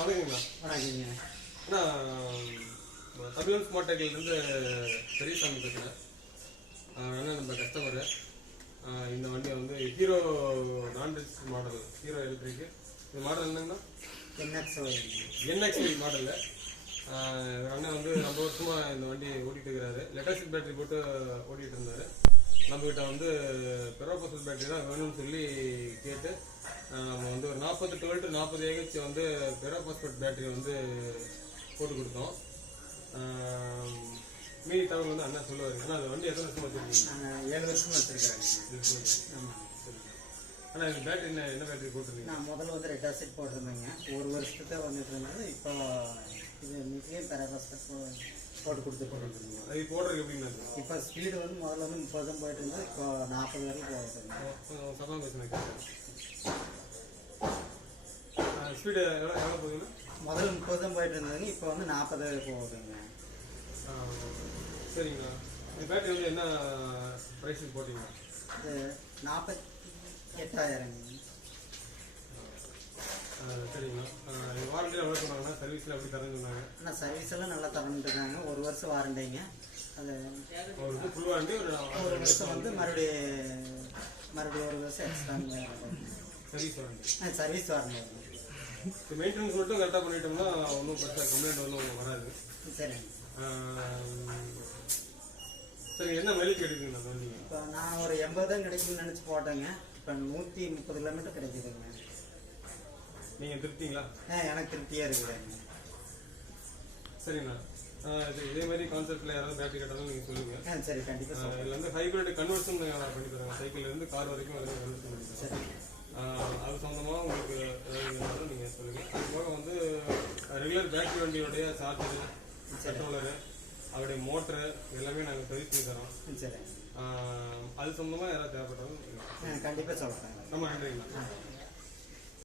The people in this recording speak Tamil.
வணக்கங்கண்ணா. வணக்கங்க. அண்ணா தமிழன்ஸ் மோட்டார்லேருந்து பெரியசாமி பேசுகிறேன். அண்ணா நம்ம கஸ்டமரு. இந்த வண்டியை வந்து ஹீரோ நான்ரிச் மாடல், ஹீரோ எலக்ட்ரிக்கு. இந்த மாடல் என்னங்கண்ணா? NXY model. அண்ணன் வந்து ரொம்ப வருஷமாக இந்த வண்டி ஓட்டிகிட்டு இருக்கிறாரு. லெட்டஸ்ட் பேட்டரி போட்டு ஓட்டிகிட்டு இருந்தார். நம்மகிட்ட வந்து பெரோபசல் பேட்டரி தான் வேணும்னு சொல்லி கேட்டு நம்ம வந்து ஒரு 48 வோல்ட் 40 AH வந்து பெரோபாஸ்பேட் பேட்டரி வந்து போட்டு கொடுத்தோம். மீதி தகவல் வந்து அண்ணா சொல்லுவார். ஆனால் அந்த வண்டி எத்தனை வருஷமாக வச்சுருக்கீங்க? 7 வருஷமாக வச்சுருக்காங்க. ஆமாம். ஆனால் இந்த பேட்டரி என்ன பேட்டரி போட்டுருந்தீங்க? நான் முதல்ல வந்து ரெட் ஆசிட் போட்டிருந்தேங்க. 1 வருஷத்துக்கு தான் வந்துட்டு இருந்தது. இப்போ இது நிச்சயம் பெரோபாஸ்பேட் போட்டு கொடுத்துருக்கோம். அது போடுறதுக்கு எப்படின்னா இப்போ ஸ்பீடு வந்து முதல்ல வந்து 30 தான் போயிட்டு இருந்தது. இப்போ 40 வரைக்கும் போகுதுங்க. சதம் பேசுனேன். ஸ்பீடு எவ்வளோ போகுதுன்னா? முதல்ல 30 தான் போயிட்டு இருந்ததுங்க. இப்போ வந்து 40 போகுதுங்க. சரிங்கண்ணா. இந்த பேட்டரி வந்து என்ன ப்ரைஸுக்கு போட்டிங்க? இது 48,000. சரிங்கண்ணா. வாரண்டியில் எவ்வளோ சொன்னாங்கண்ணா? சர்வீஸில் எப்படி தரேன்னு சொன்னாங்க? ஆனால் சர்வீஸ் எல்லாம் நல்லா தரணுட்டு இருக்காங்க. 1 வருஷம் வாரண்டிங்க. அது ஒரு ஃபுல் வாரண்டி, ஒரு 1 வருஷம் வந்து மறுபடியும் 1 வருஷம் extra service warranty. Service warranty. இப்போ மெயின்டெனன்ஸ் மட்டும் கரெக்டாக பண்ணிட்டோம்னா ஒன்றும் பெருசாக கம்ப்ளைண்ட் ஒன்றும் வராது. சரிங்க. சரி, என்ன மைலேஜ் கிடைக்குங்கண்ணா சொன்னீங்க? இப்போ நான் ஒரு 80 தான் கிடைக்கும்னு நினச்சி போட்டேங்க. இப்போ 130 கிலோமீட்டர் கிடைக்குதுங்க. நீங்கள் திருப்திங்களா? எனக்கு திருப்தியாக இருக்குதுங்க. சரிங்கண்ணா. இதே மாதிரி கான்செப்டில் யாராவது பேட்டரி கேட்டாலும் நீங்கள் சொல்லுங்கள். சரி, கண்டிப்பாக. இதில் வந்து ஹைப்ரிட் கன்வர்ஷன் பண்ணி தராங்க. சைக்கிள்லேருந்து கார் வரைக்கும் அதில் கன்வர்ஷன் பண்ணி தராங்க. சரி. அது சொந்தமாக உங்களுக்கு இருந்தாலும் நீங்கள் சொல்லுங்கள். அது போக வந்து ரெகுலர் பேட்டரி வண்டியோடைய சார்ஜரு, கண்ட்ரோலரு, அவருடைய மோட்டரு எல்லாமே நாங்கள் சர்வீஸ் பண்ணி தரோம். சரி. அது சொந்தமாக யாராவது தேவைப்பட்டாலும் கண்டிப்பாக சொல்கிறேன். ரொம்ப நன்றிங்கண்ணா.